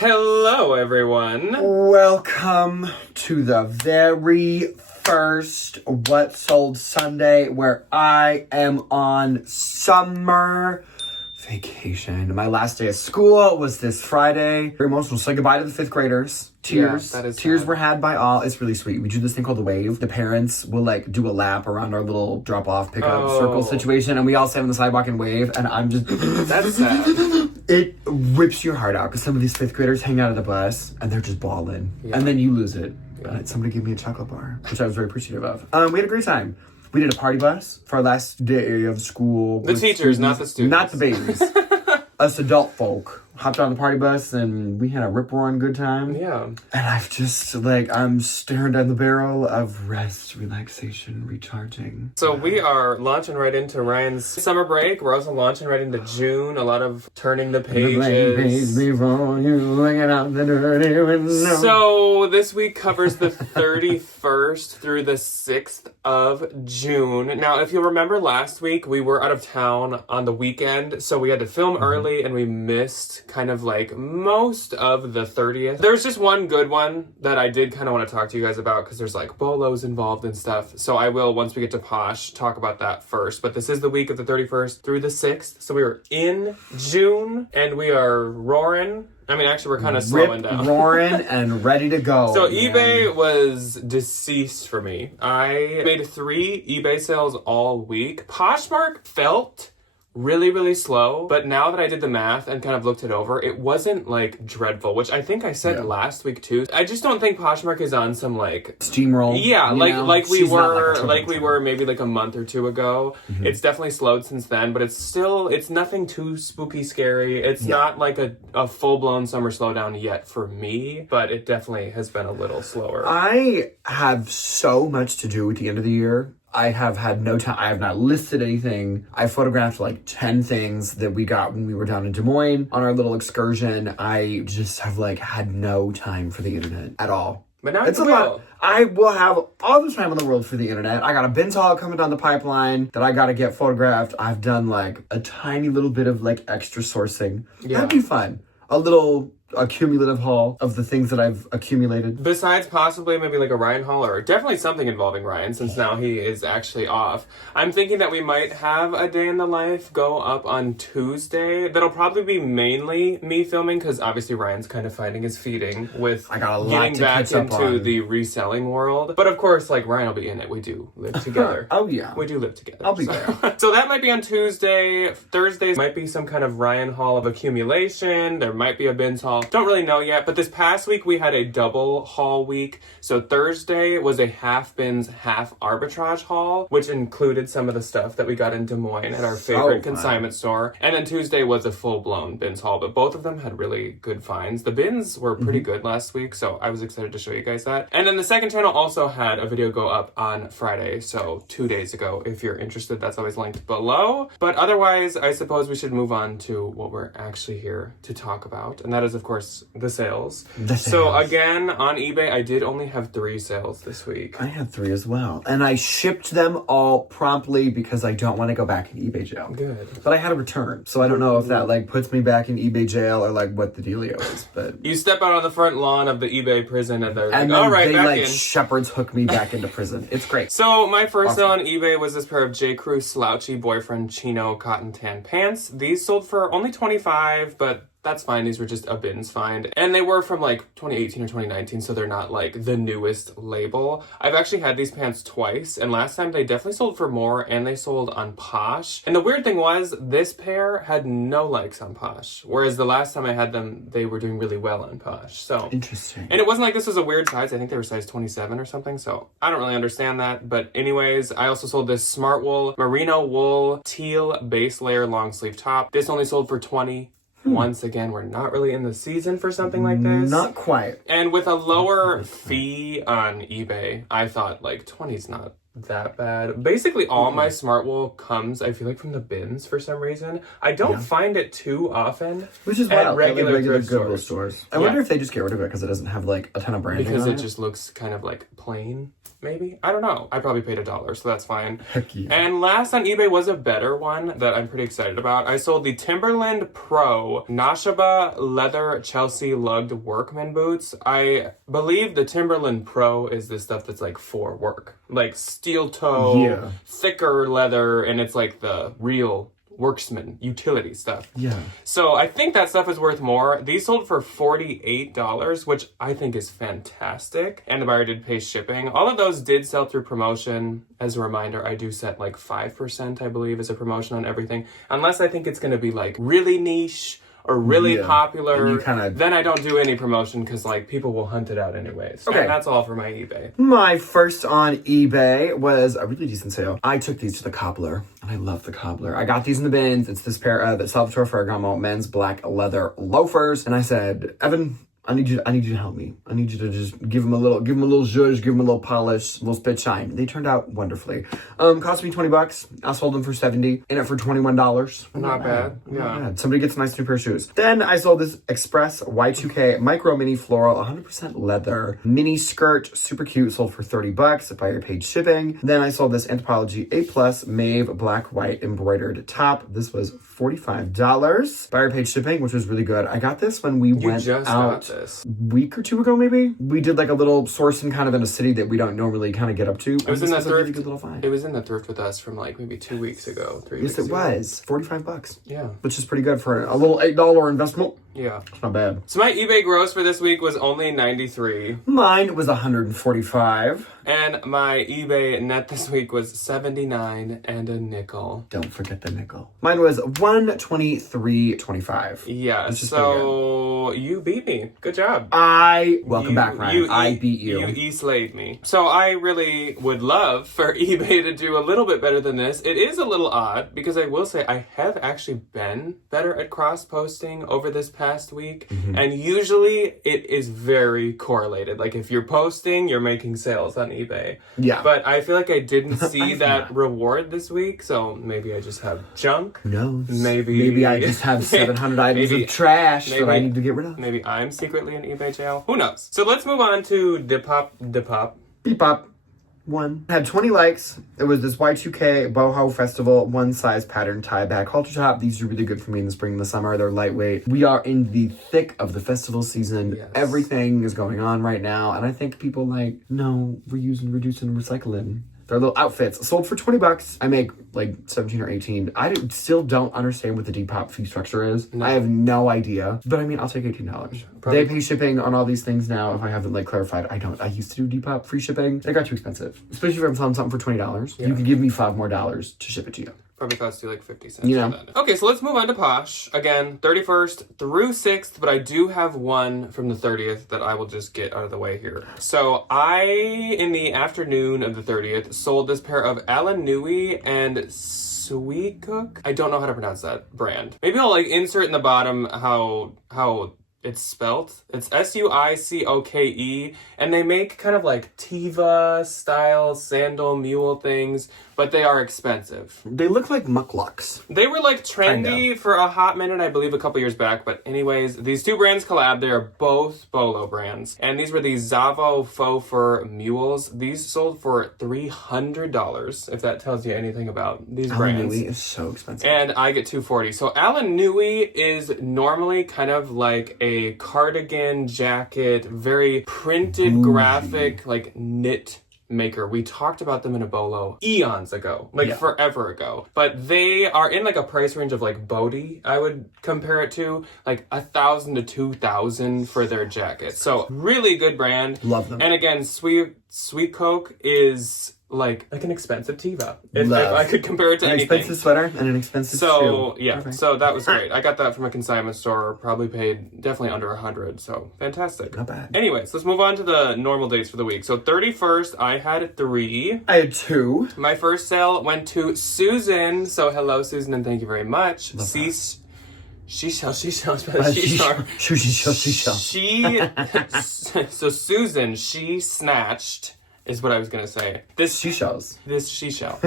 Hello, everyone. Welcome to the very first What Sold Sunday, where I am on summer vacation. My last day of school was this Friday. Very emotional. Say goodbye to the fifth graders. Tears. Yeah, that is Tears sad. were had by all. It's really sweet. We do this thing called the wave. The parents will do a lap around our little drop-off, pick-up circle situation, and we all stand on the sidewalk and wave, and I'm just... That's sad. It rips your heart out because some of these fifth graders hang out of the bus and they're just bawling. Yeah. And then you lose it. Yeah. Somebody gave me a chocolate bar, which I was very appreciative of. We had a great time. We did a party bus for our last day of school. The teachers, not the students. Not the babies. Us adult folk hopped on the party bus and we had a rip-roaring good time. Yeah. And I've just, I'm staring down the barrel of rest, relaxation, recharging. So we are launching right into Ryan's summer break. We're also launching right into June. A lot of turning the pages. So this week covers the 31st through the 6th of June. Now, if you'll remember last week, we were out of town on the weekend, so we had to film early and we missed kind of most of the 30th. There's just one good one that I did kind of want to talk to you guys about because there's bolos involved and stuff. So I will, once we get to Posh, talk about that first. But this is the week of the 31st through the 6th. So we are in June and we are roaring. I mean, actually, we're kind of slowing down. Roaring and ready to go. So eBay was deceased for me. I made 3 eBay sales all week. Poshmark felt really, really slow, but now that I did the math and kind of looked it over, it wasn't dreadful, which I think I said last week too. I just don't think Poshmark is on some steamroll. Yeah, like we were maybe a month or two ago. Mm-hmm. It's definitely slowed since then, but it's nothing too spooky scary. It's not a full-blown summer slowdown yet for me, but it definitely has been a little slower. I have so much to do at the end of the year. I have had no time. I have not listed anything. I photographed 10 things that we got when we were down in Des Moines on our little excursion. I just have had no time for the internet at all. But now it's a lot. I will have all the time in the world for the internet. I got a bin haul coming down the pipeline that I got to get photographed. I've done a tiny little bit of extra sourcing. Yeah. That'd be fun. A little accumulative haul of the things that I've accumulated. Besides possibly maybe a Ryan haul, or definitely something involving Ryan, since now he is actually off. I'm thinking that we might have a day in the life go up on Tuesday. That'll probably be mainly me filming, because obviously Ryan's kind of finding his feeding with getting back into the reselling world. But of course, Ryan will be in it. We do live together. Oh yeah. We do live together. I'll be there. So that might be on Tuesday. Thursday might be some kind of Ryan haul of accumulation. There might be a bins haul. Don't really know yet, but this past week we had a double haul week. So Thursday was a half bins, half arbitrage haul, which included some of the stuff that we got in Des Moines at our favorite consignment store. And then Tuesday was a full-blown bins haul, but both of them had really good finds. The bins were pretty good last week, so I was excited to show you guys that. And then the second channel also had a video go up on Friday, so 2 days ago. If you're interested, that's always linked below. But otherwise, I suppose we should move on to what we're actually here to talk about, and that is, of course, the sales. So again, on eBay, I did only have 3 sales this week. I had 3 as well. And I shipped them all promptly because I don't want to go back in eBay jail. Good. But I had a return. So I don't know if that puts me back in eBay jail or what the dealio is. But you step out on the front lawn of the eBay prison and they're and all right, back in. Shepherds hook me back into prison. It's great. So my first sale on eBay was this pair of J. Crew slouchy boyfriend chino cotton tan pants. These sold for only $25, but that's fine. These were just a bins find. And they were from 2018 or 2019, so they're not the newest label. I've actually had these pants twice, and last time they definitely sold for more, and they sold on Posh. And the weird thing was, this pair had no likes on Posh, whereas the last time I had them, they were doing really well on Posh. So interesting. And it wasn't this was a weird size. I think they were size 27 or something, so I don't really understand that. But anyways, I also sold this Smart Wool merino wool teal base layer long sleeve top. This only sold for $20. Once again, we're not really in the season for something like this. Not quite. And with a lower fee on eBay, I thought 20's not that bad. Basically, all my smart wool comes, I feel like, from the bins for some reason. I don't find it too often. Which is at wild. regular Goodwill thrift stores. I wonder if they just get rid of it because it doesn't have like a ton of branding because on it just looks kind of like plain. Maybe? I don't know. I probably paid $1, so that's fine. Heck yeah. And last on eBay was a better one that I'm pretty excited about. I sold the Timberland Pro Nashaba Leather Chelsea Lugged Workman Boots. I believe the Timberland Pro is the stuff that's like for work. Like steel toe, thicker leather, and it's like the real worksman utility stuff. Yeah. So I think that stuff is worth more. These sold for $48, which I think is fantastic. And the buyer did pay shipping. All of those did sell through promotion. As a reminder, I do set like 5%, I believe, as a promotion on everything. Unless I think it's going to be like really niche or really popular, then I don't do any promotion because like people will hunt it out anyways. Okay. And that's all for my eBay. My first on eBay was a really decent sale. I took these to the cobbler, and I love the cobbler. I got these in the bins. It's this pair of the Salvatore Ferragamo men's black leather loafers, and I said, Evan, I need you to help me. I need you to just give them a little zhuzh, give them a little polish, a little spit shine. They turned out wonderfully. Cost me $20. I sold them for $70. In it for $21. Not bad. Not bad. Somebody gets a nice new pair of shoes. Then I sold this Express Y2K micro mini floral 100% leather mini skirt, super cute. Sold for $30. Buyer paid shipping. Then I sold this Anthropologie A+ Mauve black white embroidered top. This was $45. Buyer paid shipping, which was really good. I got this when we went out week or two ago, maybe. We did like a little sourcing kind of in a city that we don't normally kind of get up to. It was in the thrift. Really good little find. It was in the thrift with us from like maybe 2 weeks ago, 3 weeks ago. Yes, it was. $45. Yeah. Which is pretty good for a little $8 investment. Yeah. It's not bad. So my eBay gross for this week was only $93. Mine was $145. And my eBay net this week was $79 and a nickel. Don't forget the nickel. Mine was $123.25. Yeah, so you beat me. Good job. Welcome back, Ryan. I beat you. You e-slayed me. So I really would love for eBay to do a little bit better than this. It is a little odd because I will say I have actually been better at cross-posting over this past week. Mm-hmm. And usually it is very correlated. Like if you're posting, you're making sales on eBay. Yeah. But I feel like I didn't see that reward this week, so maybe I just have junk. Who knows? Maybe I just have 700 items of trash that I need to get rid of. Maybe I'm secretly in eBay jail. Who knows? So let's move on to Depop. Bebop. One. Had 20 likes. It was this Y2K Boho Festival one size pattern tie back halter top. These are really good for me in the spring and the summer. They're lightweight. We are in the thick of the festival season. Yes. Everything is going on right now. And I think people reusing, reducing, and recycling. They're little outfits. Sold for $20. I make like 17 or 18. Still don't understand what the Depop fee structure is. No. I have no idea. But I mean, I'll take $18. They pay shipping on all these things now. If I haven't clarified, I don't. I used to do Depop free shipping. It got too expensive. Especially if I'm selling something for $20. Yeah. You could give me $5 more to ship it to you. Probably cost you like 50 cents. Yeah. Okay, so let's move on to Posh. Again, 31st through 6th, but I do have one from the 30th that I will just get out of the way here. So I, in the afternoon of the 30th, sold this pair of Alan Nui and Sweet Cook. I don't know how to pronounce that brand. Maybe I'll insert in the bottom how it's spelt. It's Suicoke, and they make kind of like Tiva style sandal mule things, but they are expensive. They look like mucklucks. They were trendy for a hot minute, I believe a couple years back, but anyways, these two brands collab. They are both Bolo brands, and these were the Zavo faux fur mules. These sold for $300, if that tells you anything about these brands. Alan Nui is so expensive. And I get $240. So Alan Nui is normally kind of like a cardigan jacket, very printed graphic, knit maker. We talked about them in a Bolo eons ago, forever ago. But they are in a price range of Bodhi, I would compare it to, $1,000 to $2,000 for their jacket. So really good brand. Love them. And again, Sweet Coke is like an expensive Tiva. If I could compare it to anything. An expensive sweater and an expensive shoe. Yeah. Perfect. So that was great. I got that from a consignment store. Probably paid definitely under $100. So fantastic. Not bad. Anyways, let's move on to the normal dates for the week. So 31st, I had 3. I had 2. My first sale went to Susan. So hello, Susan, and thank you very much. So Susan, she snatched is what I was going to say. Seashells. This she-shell.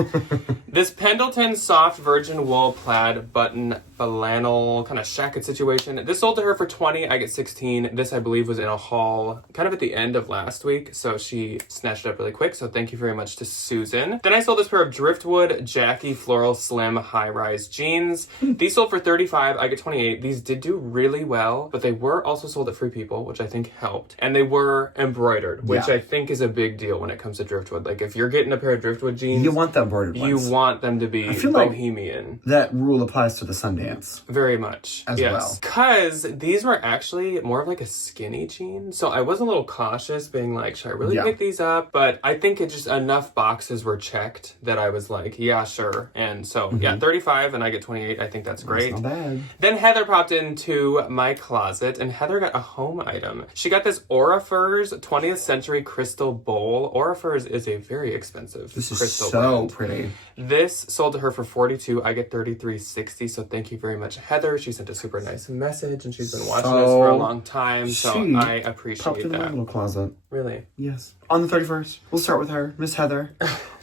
This Pendleton soft virgin wool plaid button flannel kind of shacket situation. This sold to her for $20. I get $16. This, I believe, was in a haul kind of at the end of last week, so she snatched it up really quick, so thank you very much to Susan. Then I sold this pair of Driftwood Jackie Floral Slim high-rise jeans. These sold for $35. I get $28. These did do really well, but they were also sold at Free People, which I think helped. And they were embroidered, which I think is a big deal when it comes to Driftwood. Like, if you're getting a pair of Driftwood jeans, You want the embroidered ones. you want them to be bohemian. That rule applies to the Sundance. Very much. As well. Because these were actually more of like a skinny jean. So I was a little cautious being like, should I really pick these up? But I think it just enough boxes were checked that I was like, yeah, sure. And so, yeah, 35 and I get 28. I think that's great. That's not bad. Then Heather popped into my closet and Heather got a home item. She got this Aurifers 20th Century Crystal Bowl. Aurifers is a very expensive crystal so brand. pretty. This sold to her for $42. I get $33.60. So thank you very much, Heather. She sent a super nice message and she's been watching us for a long time. So I appreciate popped in my that. little closet. Really? Yes. On the 31st, we'll start with her, Miss Heather.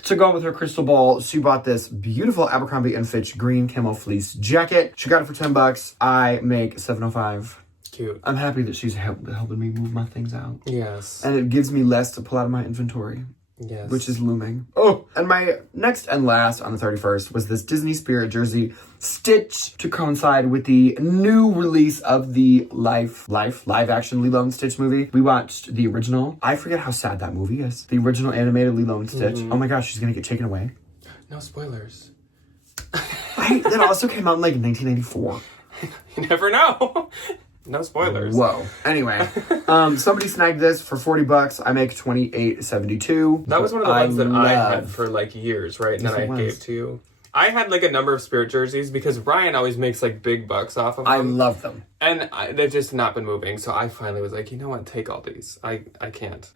To go with her crystal ball, she bought this beautiful Abercrombie & Fitch green camo fleece jacket. She got it for $10. I make $7.05. Cute. I'm happy that she's helping me move my things out. Yes. And it gives me less to pull out of my inventory. Yes. Which is looming. Oh, and my next and last on the 31st was this Disney Spirit jersey stitched to coincide with the new release of the live action Lilo and Stitch movie. We watched the original. I forget how sad that movie is. The original animated Lilo and Stitch. Oh my gosh, she's gonna get taken away. No spoilers. That also came out in like 1994. You never know. No spoilers. Whoa. Anyway, somebody snagged this for $40. I make $28.72. That was one of the ones that I had for like years, right? And Yes, then I gave to you. I had like a number of Spirit jerseys because Ryan always makes like big bucks off of them. I love them. And they've just not been moving. So I finally was like, you know what? Take all these. I can't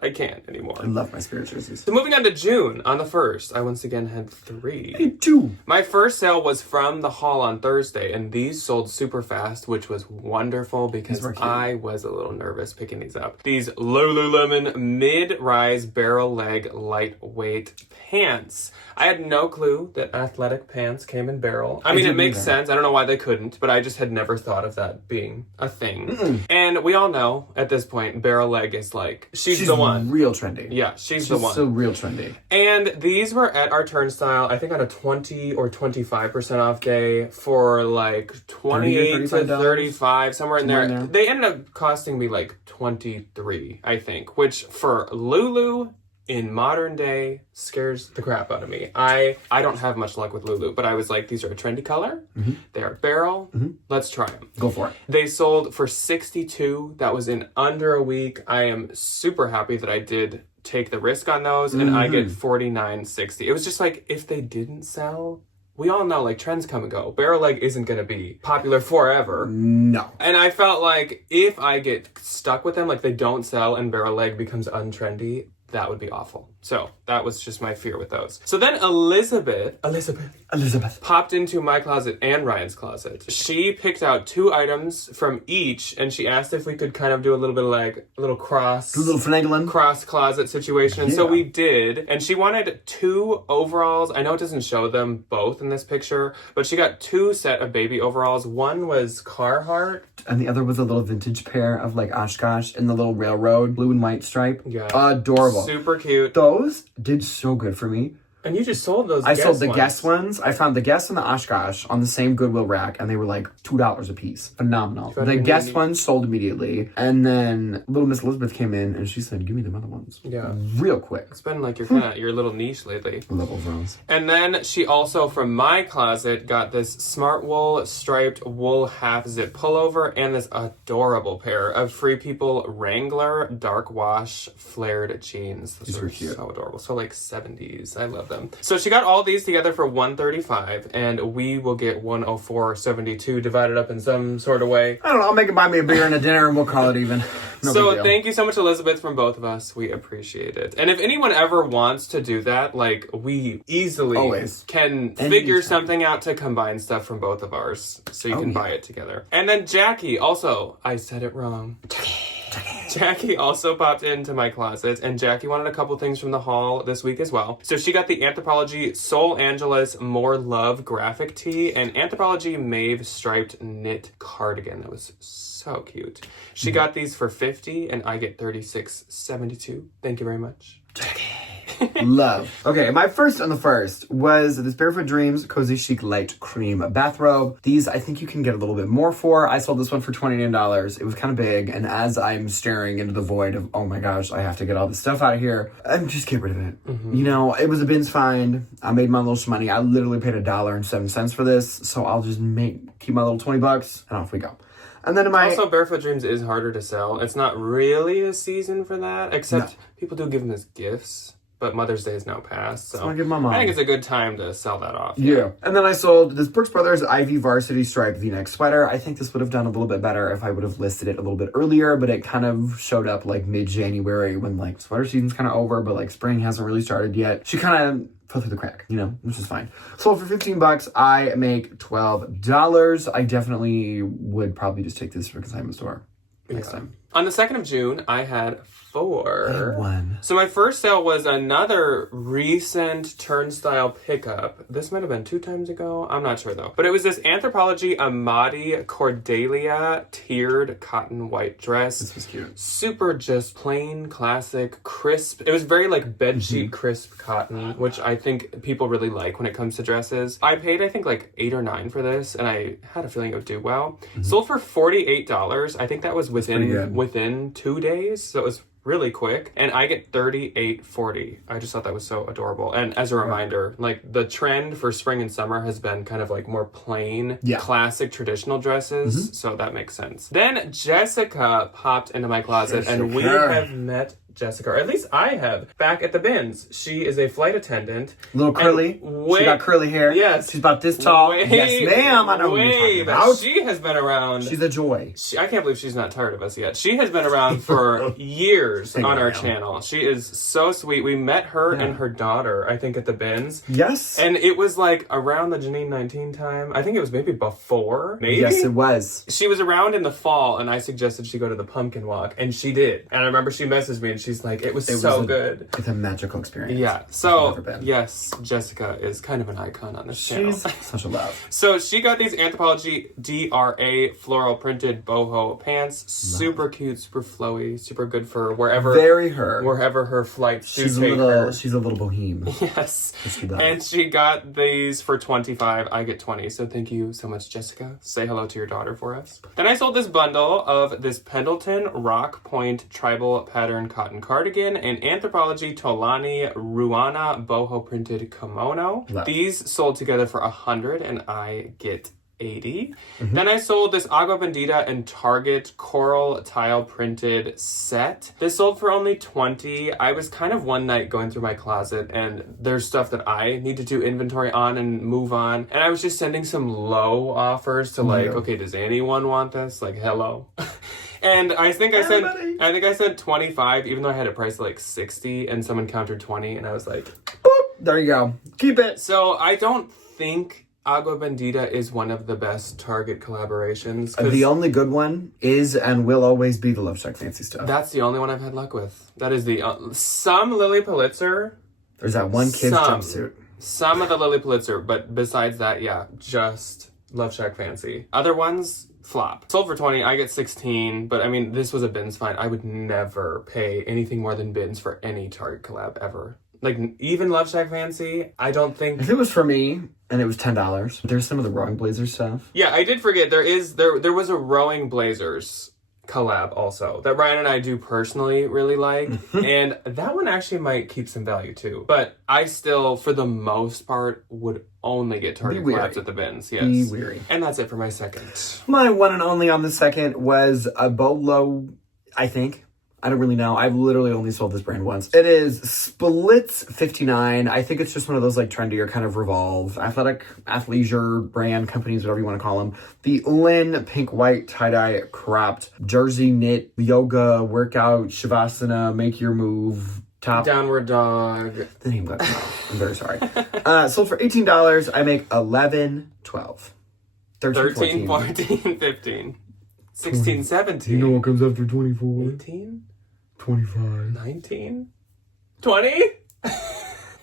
anymore. I love my Spirit jerseys. So moving on to June, on the 1st, I once again had 3. Me too. My first sale was from the haul on Thursday, and these sold super fast, which was wonderful because I was a little nervous picking these up. These Lululemon mid-rise barrel leg lightweight pants. I had no clue that athletic pants came in barrel. I mean, it makes sense. I don't know why they couldn't, but I just had never thought of that being a thing. And we all know at this point, barrel leg is like, she's the one. Real trendy. Yeah, she's the one. So real trendy. And these were at our turnstile, I think on a 20 or 25% off day for like 28 to 35, somewhere in there. They ended up costing me like 23, I think, which for Lulu in modern day scares the crap out of me. I don't have much luck with Lulu, but I was like, these are a trendy color. They are barrel. Let's try them. Go for it. They sold for $62. That was in under a week. I am super happy that I did take the risk on those, and I get $49.60. It was just like, if they didn't sell, we all know, like, trends come and go. Barrel leg isn't going to be popular forever. No. And I felt like if I get stuck with them, like they don't sell and barrel leg becomes untrendy, that would be awful. So that was just my fear with those. So then Elizabeth popped into my closet and Ryan's closet. She picked out 2 items from each, and she asked if we could kind of do a little bit of like a little finagling cross closet situation. And so we did. And she wanted 2 overalls. I know it doesn't show them both in this picture, but she got 2 set of baby overalls. One was Carhartt, and the other was a little vintage pair of like Oshkosh in the little railroad blue and white stripe. Yeah, adorable, super cute. Those did so good for me. And you just sold those. I sold the Guess ones. I found the Guess and the Oshkosh on the same Goodwill rack, and they were like $2 a piece. Phenomenal. The Guess ones sold immediately, and then little Miss Elizabeth came in and she said, "Give me them other ones." Yeah, real quick. It's been like your little niche lately. Love overalls. And then she also from my closet got this Smart Wool striped wool half zip pullover and this adorable pair of Free People Wrangler dark wash flared jeans. These were cute. So adorable. So like 70s. I love them. So she got all these together for $135, and we will get $104.72 divided up in some sort of way. I don't know. I'll make it buy me a beer and a dinner, and we'll call it even. So thank you so much, Elizabeth, from both of us. We appreciate it. And if anyone ever wants to do that, like we easily can figure something out to combine stuff from both of ours, so you can buy it together. And then Jackie, also, I said it wrong. Jackie also popped into my closet, and Jackie wanted a couple things from the haul this week as well. So she got the Anthropologie Sol Angeles More Love graphic tee and Anthropologie Mauve striped knit cardigan. That was so cute. She got these for $50, and I get $36.72. Thank you very much. Jackie. Love. Okay, my first on the first was this Barefoot Dreams Cozy Chic Light Cream Bathrobe. These I think you can get a little bit more for. I sold this one for $29. It was kind of big, and as I'm staring into the void of, oh my gosh, I have to get all this stuff out of here, I'm just get rid of it. You know, it was a bin's find. I made my little money. I literally paid $1.07 for this, so I'll just keep my little $20, and off we go. And then also, Barefoot Dreams is harder to sell. It's not really a season for that, except people do give them as gifts. But Mother's Day is now past, so I give my mom. I think it's a good time to sell that off. Yeah. And then I sold this Brooks Brothers Ivy Varsity Stripe V-neck sweater. I think this would have done a little bit better if I would have listed it a little bit earlier, but it kind of showed up like mid-January when like sweater season's kind of over, but like spring hasn't really started yet. She kind of fell through the crack, you know, which is fine. Sold for $15. I make $12. I definitely would probably just take this to a consignment store next time. On the 2nd of June, I had 4. I had 1. So my first sale was another recent turnstile pickup. This might have been 2 times ago. I'm not sure though. But it was this Anthropologie Amati Cordelia tiered cotton white dress. This was cute. Super just plain, classic, crisp. It was very like bedsheet crisp cotton, which I think people really like when it comes to dresses. I paid, I think, like $8 or $9 for this, and I had a feeling it would do well. Sold for $48. I think that was within 2 days. So it was really quick, and I get $38.40. I just thought that was so adorable. And as a reminder, like the trend for spring and summer has been kind of like more plain, classic traditional dresses, so that makes sense. Then Jessica popped into my closet, and we have met Jessica, or at least I have, back at the bins. She is a flight attendant. Little curly. She got curly hair. Yes. She's about this tall. Yes, ma'am. I know what you're talking about. She has been around. She's a joy. I can't believe she's not tired of us yet. She has been around for years on our channel. She is so sweet. We met her and her daughter, I think, at the bins. Yes. And it was like around the Janine 19 time. I think it was maybe before. Maybe? Yes, it was. She was around in the fall, and I suggested she go to the pumpkin walk, and she did. And I remember she messaged me, and she's like, it was so good. It's a magical experience. Yeah. So, yes, Jessica is kind of an icon on this channel. She's such a love. So she got these Anthropologie DRA floral printed boho pants. Super cute, super flowy, super good for wherever her flights do take her. She's a little boheme. Yes. And she got these for $25. I get $20. So thank you so much, Jessica. Say hello to your daughter for us. Then I sold this bundle of this Pendleton Rock Point tribal pattern cotton cardigan and Anthropologie Tolani Ruana boho printed kimono. These sold together for $100, and I get $80. Then I sold this Agua Bendita and Target coral tile printed set. This sold for only $20. I was kind of one night going through my closet, and there's stuff that I need to do inventory on and move on, and I was just sending some low offers to okay, does anyone want this? Like, hello. And I think I said 25, even though I had it priced like 60, and someone countered 20, and I was like, boop, there you go. Keep it. So I don't think Agua Bendita is one of the best Target collaborations. The only good one is and will always be the Love Shack Fancy stuff. That's the only one I've had luck with. That is the some Lily Pulitzer. There's that one kid's jumpsuit. Some of the Lily Pulitzer, but besides that, just Love Shack Fancy. Other ones, flop. Sold for $20, I get $16, but I mean, this was a bins find. I would never pay anything more than bins for any Target collab ever. Like, even Love Shack Fancy, I don't think... If it was for me, and it was $10, there's some of the Rowing Blazers stuff. Yeah, I did forget, there was a Rowing Blazers collab also that Ryan and I do personally really like, and that one actually might keep some value too. But I still, for the most part, would only get Target collabs at the bins. Yes. Be weary. And that's it for my second. My one and only on the second was a Bolo, I think. I don't really know. I've literally only sold this brand once. It is Splits 59. I think it's just one of those like trendier kind of Revolve, athletic, athleisure brand companies, whatever you want to call them. The Lynn pink white tie-dye cropped jersey knit yoga workout Shavasana make your move top. Downward dog. The name got me off. I'm very sorry. Sold for $18. I make $11, $12, $13, 14, 15. 16, 17. You know what comes after 24? 18? 25. 19? 20?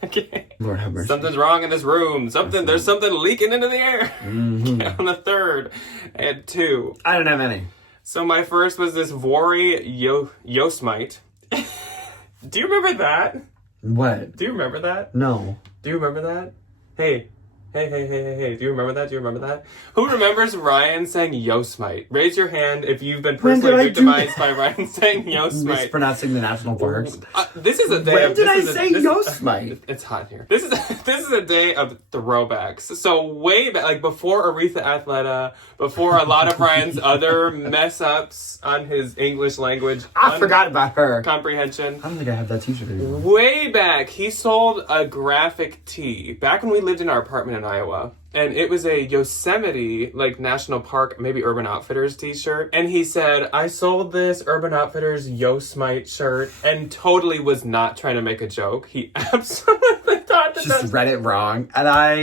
Okay. Lord have mercy. Something's wrong in this room. There's something leaking into the air. Mm-hmm. On the third. I had 2. I don't have any. So my first was this Vori Yosemite. Do you remember that? What? Do you remember that? No. Do you remember that? Hey. Do you remember that? Who remembers Ryan saying Yosemite? Raise your hand if you've been personally victimized by Ryan saying Yosemite. Mispronouncing the national parks. This is a day When did I say Yosemite? It's hot here. This is a day of throwbacks. So way back, like before Aretha Athleta, before a lot of Ryan's other mess ups on his English language. I forgot about her. Comprehension. I don't think I have that t-shirt anymore. Way back, he sold a graphic tee back when we lived in our apartment in Iowa. And it was a Yosemite, like, National Park, maybe Urban Outfitters t-shirt. And he said, I sold this Urban Outfitters Yosemite shirt, and totally was not trying to make a joke. He absolutely thought that Just read it wrong. And I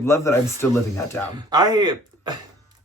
love that I'm still living that down.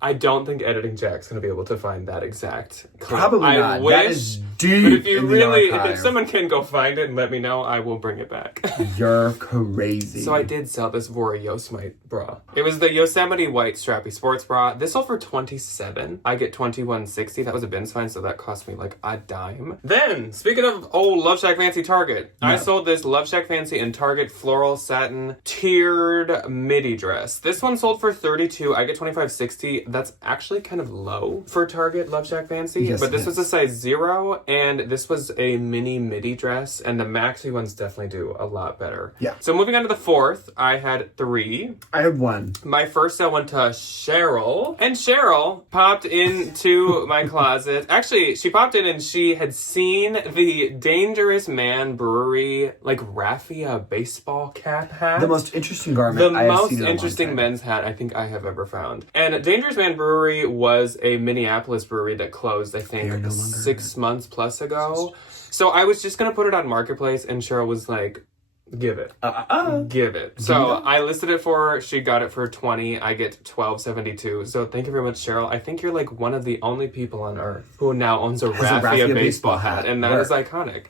I don't think Editing Jack's going to be able to find that exact clip. Probably not. I wish, that is deep but if you in really, the archive. if someone can go find it and let me know, I will bring it back. You're crazy. So I did sell this Vori Yosemite bra. It was the Yosemite white strappy sports bra. This sold for $27. I get $21.60. That was a bin's find, so that cost me like a dime. Then, speaking of old Love Shack Fancy Target, I sold this Love Shack Fancy in Target floral satin tiered midi dress. This one sold for $32. I get $25.60. That's actually kind of low for Target Love Shack Fancy, Yes, but this it was a size 0, and this was a mini midi dress, and the maxi ones definitely do a lot better. Yeah. So moving on to the 4th, I had 3. I had 1. My first sale went to Cheryl, and Cheryl popped into my closet. Actually, she popped in and she had seen the Dangerous Man Brewery, like, raffia baseball cap hat. The most interesting garment I have most seen in a long interesting time. men's hat I think I have ever found. And Dangerous Man Brewery was a Minneapolis brewery that closed, I think, They are no longer 6 months plus ago. So I was just gonna put it on Marketplace, and Cheryl was like, give it. Give it. So I listed it for her. She got it for $20. I get $12.72. So thank you very much, Cheryl. I think you're like one of the only people on earth who now owns a raffia baseball hat, and that is iconic.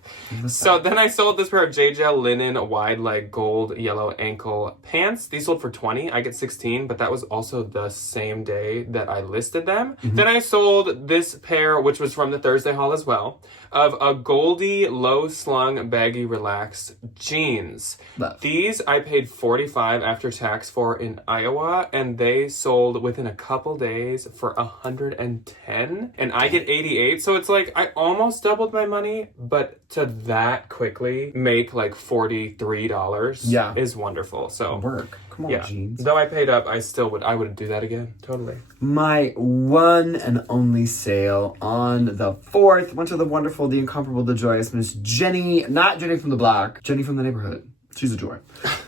So then I sold this pair of J-Gel linen wide leg gold yellow ankle pants. These sold for $20. I get $16, but that was also the same day that I listed them. Then I sold this pair, which was from the Thursday haul as well, of a Goldie low slung baggy relaxed jeans. Love. These I paid $45 after tax for in Iowa, and they sold within a couple days for $110, and I get $88. So it's like I almost doubled my money, but to that quickly make like $43 is wonderful. So Work. Come on, jeans. Though I paid up, I would do that again. Totally. My one and only sale on the 4th went to the wonderful, the incomparable, the joyous Miss Jenny, not Jenny from the block, Jenny from the neighborhood. She's a joy.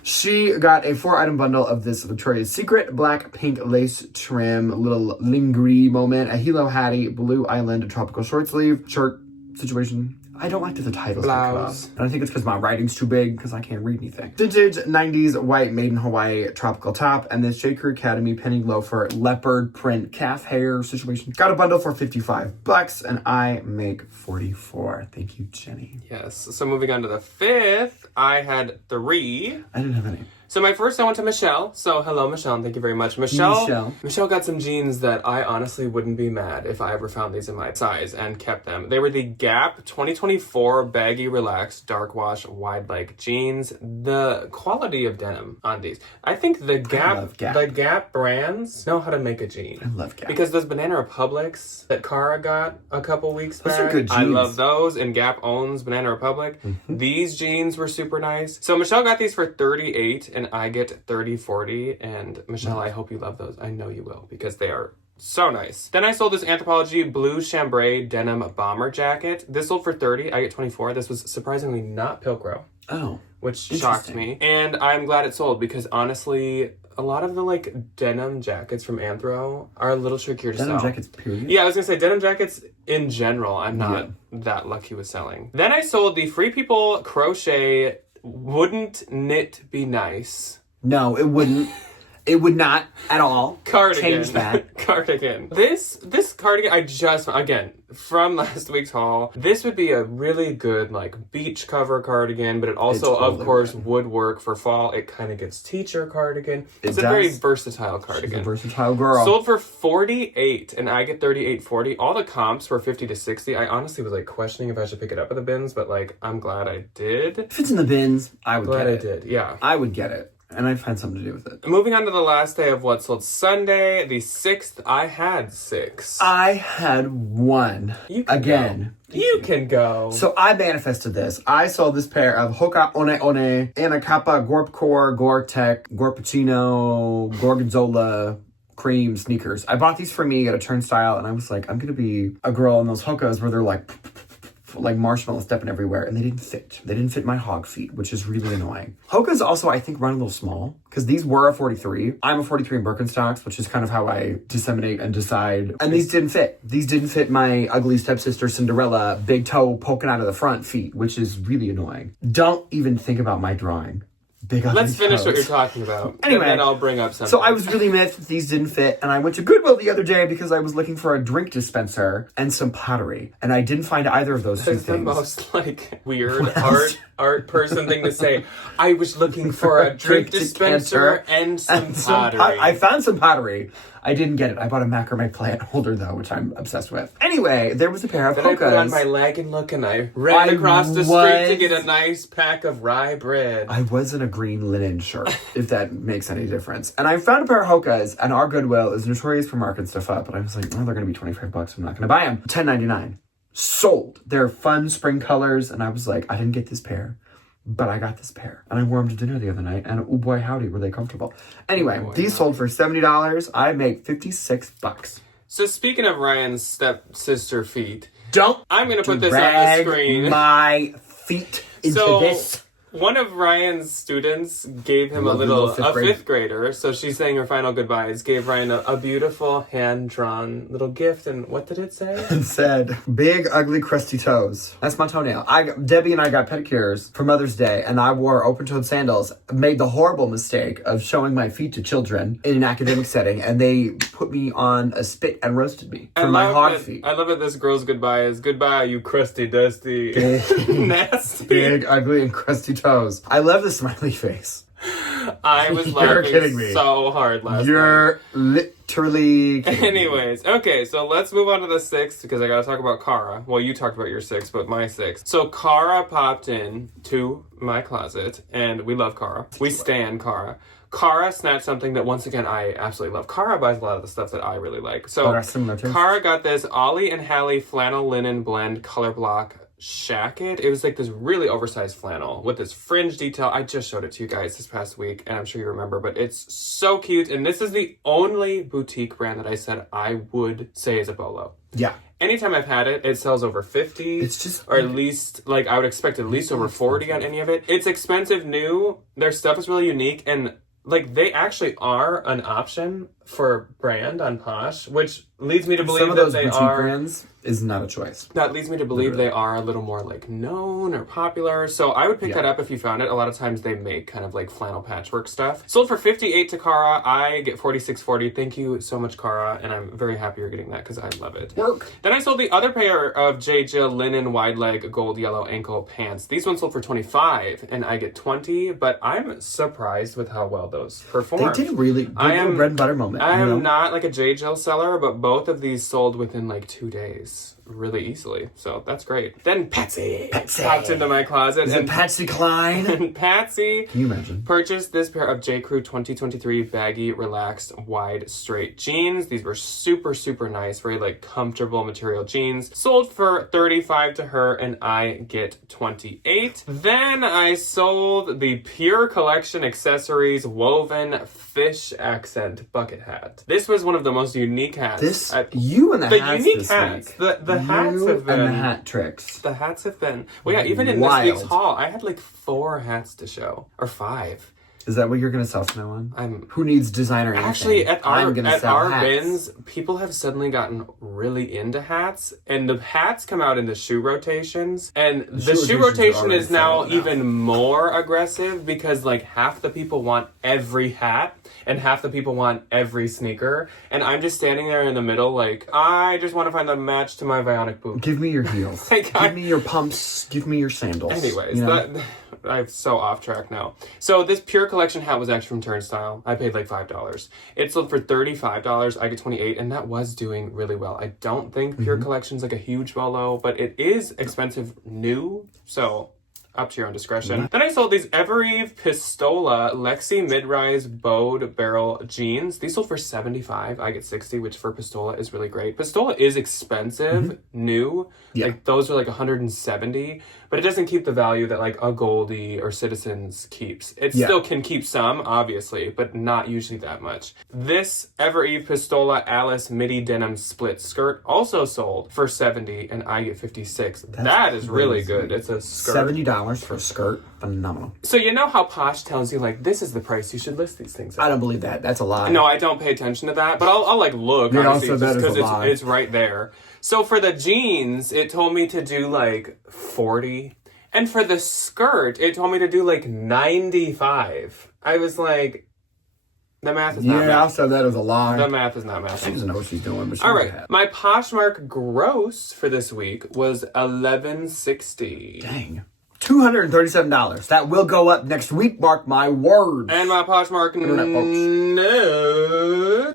She got a 4-item bundle of this Victoria's Secret black pink lace trim little lingerie moment, a Hilo Hattie blue island tropical short sleeve shirt situation. I don't like that the titles come up. And I think it's because my writing's too big because I can't read anything. Vintage 90s white made in Hawaii tropical top and this J. Crew Academy penny loafer leopard print calf hair situation. Got a bundle for $55 and I make $44. Thank you, Jenny. Yes. So moving on to the 5th, I had 3. I didn't have any. So my first I went to Michelle. So hello, Michelle, and thank you very much. Michelle got some jeans that I honestly wouldn't be mad if I ever found these in my size and kept them. They were the Gap 2024 baggy relaxed dark wash wide leg jeans. The quality of denim on these. I think the Gap brands know how to make a jean. I love Gap. Because those Banana Republics that Cara got a couple weeks back. Those are good jeans. I love those, and Gap owns Banana Republic. These jeans were super nice. So Michelle got these for $38 and I get $30.40, and Michelle, I hope you love those. I know you will, because they are so nice. Then I sold this Anthropologie blue chambray denim bomber jacket. This sold for $30. I get $24. This was surprisingly not Pilcro. Oh, which shocked me. And I'm glad it sold, because honestly, a lot of the like denim jackets from Anthro are a little trickier to sell. Denim jackets, period? Yeah, I was gonna say denim jackets in general, I'm not that lucky with selling. Then I sold the Free People crochet Wouldn't Knit Be Nice? No, it wouldn't. It would not at all Cardigan. change that. Cardigan. This cardigan, I just, again, from last week's haul, this would be a really good, like, beach cover cardigan, but it also, of course, would work for fall. It kind of gets teacher cardigan. It's a very versatile cardigan. She's a versatile girl. Sold for $48, and I get $38.40. All the comps were $50 to $60. I honestly was, like, questioning if I should pick it up at the bins, but, like, I'm glad I did. If it's in the bins, I would get it. Glad I did, yeah. I would get it. And I'd find something to do with it. Moving on to the last day of What Sold Sunday, the 6th, I had 6. I had 1. You can Again. Go. You can go. So I manifested this. I sold this pair of Hoka One One Anacapa Gorpcore Gore-Tex Gorpacino Gorgonzola cream sneakers. I bought these for me at a turnstile, and I was like, I'm gonna be a girl in those Hokas where they're like marshmallow stepping everywhere, and they didn't fit. They didn't fit my hog feet, which is really annoying. Hoka's also, I think, run a little small, because these were a 43. I'm a 43 in Birkenstocks, which is kind of how I disseminate and decide. And these didn't fit. These didn't fit my ugly stepsister Cinderella big toe poking out of the front feet, which is really annoying. Don't even think about my drawing. Let's finish what you're talking about. Anyway, and then I'll bring up something. So I was really miffed that these didn't fit, and I went to Goodwill the other day because I was looking for a drink dispenser and some pottery, and I didn't find either of those two things. That's the most, like, weird art person thing to say. I was looking for a drink dispenser and some pottery. I found some pottery. I didn't get it. I bought a macrame plant holder, though, which I'm obsessed with. Anyway, there was a pair of Hokas. Then I put on my leg look, and I ran across the street to get a nice pack of rye bread. I was in a green linen shirt, if that makes any difference. And I found a pair of Hokas, and our Goodwill is notorious for marking stuff up. But I was like, oh, they're going to be $25. I'm not going to buy them. $10.99. Sold. They're fun spring colors, and I was like, I didn't get this pair. But I got this pair, and I wore them to dinner the other night, and oh boy, howdy, were they comfortable. Anyway, these sold for $70. I make $56. So speaking of Ryan's stepsister feet, I'm going to put this on the screen. My feet into this. One of Ryan's students gave him a fifth grader, so she's saying her final goodbyes, gave Ryan a beautiful hand-drawn little gift, and what did it say? It said, big, ugly, crusty toes. That's my toenail. Debbie and I got pedicures for Mother's Day, and I wore open-toed sandals, made the horrible mistake of showing my feet to children in an academic setting, and they put me on a spit and roasted me for my hog feet. I love that this girl's goodbye is, goodbye, you crusty, dusty, nasty. Big, ugly, and crusty toes. I love the smiley face. I was laughing so hard last night. You're literally kidding me. Anyways, okay, so let's move on to the 6th because I gotta talk about Cara. Well, you talked about your 6th, but my 6th. So Cara popped in to my closet, and we love Cara. We stan Cara. Cara snatched something that, once again, I absolutely love. Cara buys a lot of the stuff that I really like. So Cara got this Ollie and Hallie flannel linen blend color block shacket. It was like this really oversized flannel with this fringe detail. I just showed it to you guys this past week, and I'm sure you remember, but it's so cute. And this is the only boutique brand that I said I would say is a bolo. Yeah. Anytime I've had it, it sells over 50. It's just... Or at least, like, I would expect at least over 40 on any of it. It's expensive new. Their stuff is really unique, and, like, they actually are an option for brand on Posh, which leads me to believe some of that those they boutique are... brands is not a choice. That leads me to believe they are a little more, like, known or popular. So I would pick that up if you found it. A lot of times they make kind of like flannel patchwork stuff. Sold for $58 to Cara. I get $46.40. Thank you so much, Cara. And I'm very happy you're getting that because I love it. Work. Then I sold the other pair of J. Jill linen wide leg gold yellow ankle pants. These ones sold for $25 and I get $20. But I'm surprised with how well those performed. They did really good. A bread and butter moment. I am not like a J. Jill seller, but both of these sold within like 2 days. Really easily, so that's great. Then Patsy popped into my closet. Is it Patsy Cline? And Patsy, can you imagine? Purchased this pair of J. Crew 2023 baggy, relaxed, wide, straight jeans. These were super, super nice, very like comfortable material jeans. Sold for $35 to her, and I get $28. Then I sold the Pure Collection Accessories woven fish accent bucket hat. This was one of the most unique hats. You and the hats unique this hats. week. The hats have been... And the hat tricks. The hats have been... Well, yeah, even in this week's haul, I had like 4 hats to show. Or 5. Is that what you're gonna sell snow on? Who needs designer anything? Actually, at our hats. bins, people have suddenly gotten really into hats, and the hats come out in the shoe rotations, and the shoe rotation is now even more aggressive because like half the people want every hat and half the people want every sneaker, and I'm just standing there in the middle like, I just want to find the match to my Bionic boot. Give me your heels. Give me your pumps. Give me your sandals. Anyways, I'm so off track now. So this Pure Collection hat was actually from Turnstile. I paid like $5. It sold for $35. I get $28, and that was doing really well. I don't think Pure Collection's like a huge bolo, but it is expensive new, so up to your own discretion. Then I sold these Evereve Pistola Lexi Mid-Rise Bowed Barrel Jeans. These sold for $75. I get $60, which for Pistola is really great. Pistola is expensive, new. Yeah. Like those are like $170, but it doesn't keep the value that like a Goldie or Citizens keeps. It still can keep some, obviously, but not usually that much. This Evereve Pistola Alice Midi Denim Split Skirt also sold for $70, and I get $56. That is really good. It's a skirt. $70 for a skirt. Phenomenal. So you know how Posh tells you like, this is the price you should list these things at? I don't believe that. That's a lie. No, I don't pay attention to that, but I'll like look, honestly, just because it's right there. So for the jeans, it told me to do like 40. And for the skirt, it told me to do like 95. I was like, the math is not math. Yeah, I said that was a lie. The math is not math. She doesn't know what she's doing, but she all right. My Poshmark gross for this week was $11.60. Dang. $237. That will go up next week, mark my words. And my Poshmark note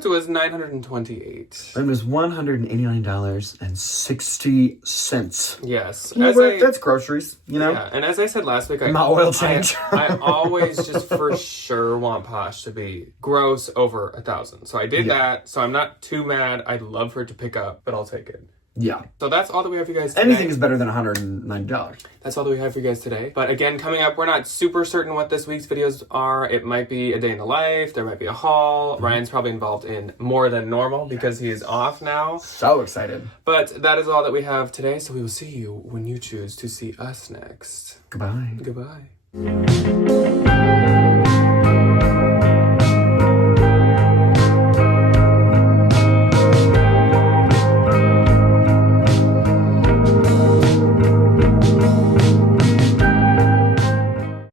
was $928. It was $189.60. Yes. That's groceries, you know? Yeah, and as I said last week, my oil change. I always just for sure want Posh to be gross over 1,000. So I did that, so I'm not too mad. I'd love for it to pick up, but I'll take it. Yeah. So that's all that we have for you guys today. Anything is better than $190. That's all that we have for you guys today. But again, coming up, we're not super certain what this week's videos are. It might be a day in the life. There might be a haul. Ryan's probably involved in more than normal because he is off now. So excited. But that is all that we have today. So we will see you when you choose to see us next. Goodbye. Goodbye.